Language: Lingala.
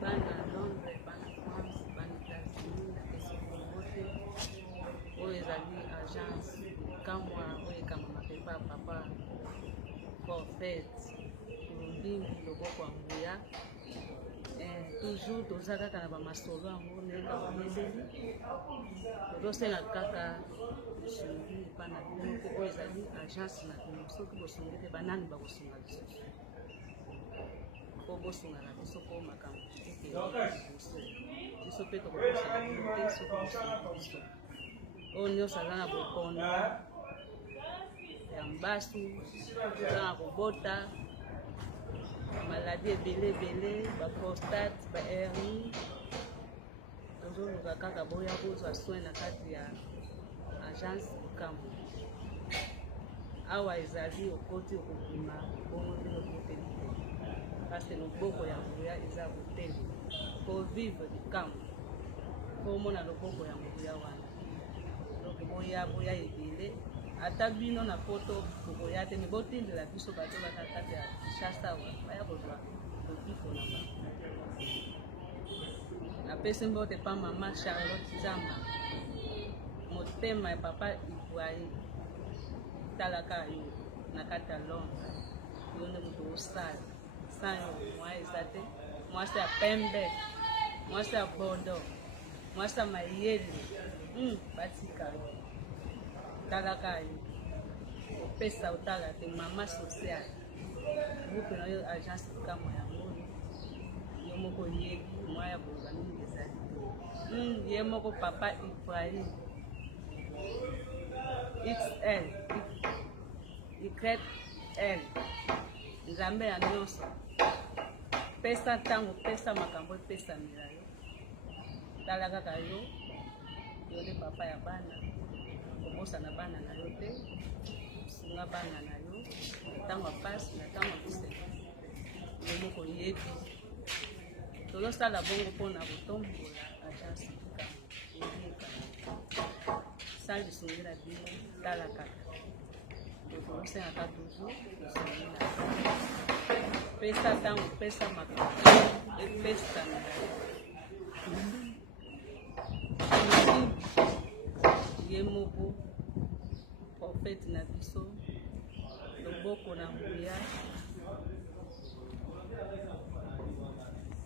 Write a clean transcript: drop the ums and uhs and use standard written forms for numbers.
bana Londres, bana France, bana États-Unis, na esika mbote oyo ezali agence kamwa oyo ekamama pepa ya papa forfait mingi loboko ya nguya. Toujours toza kaka na bamasolo yango ndenge oyebeli tozosenga kaka esungi epa na bino mpe oyo ezali agence na bino soki bosungi te banani bakosunga lisusu po bosungaka biso po makambo ete liboso biso mpe tokokosala bino te soki bosunga biso oyo nyonso aza na bokono ya mbasu aza na kobota maladi ebele ebele baprostate bahernie tozoluka kaka boya kozwa soin na kati ya agence likambo awa ezali okoti okobima bongo nde okoteli te parce loboko ya nguya eza koteli po vivre likambo po omona loboko ya nguya wana donc boya ebele ata bino na poto bokoya te me botindela biso bato baza kati ya Kinshasa awa baya kozwa lobiko na bango. Napesi mbote pa mama Charlotte Zamba motema ya papa Ibrahim talaka yo na kati ya Londres yo nde moto osala sanyo mwa eza te mwasi ya pembe mwasi ya bodo mwasi ya mayele batika talaka yo opesa otala te mama social groupe na yo agence likambo yango yo moko yebi mwa ya koloba mingi ezali ye moko papa Ibrahim XL YL nzambe ya nyonso pesa ntango pesa makambo epesamela yo tala kaka yo yo nde papa ya bana kobosana bana na yo te kosunga bana na yo ntango apasi na ntango akoseka yo moko yebi tozosala bongo mpona kotombola agence likambo sans lisungela bino tala kaka tozosengaka toujours lisungela pesa ntango pesa makambo epesamela ye moko prophète na biso loboko na nguya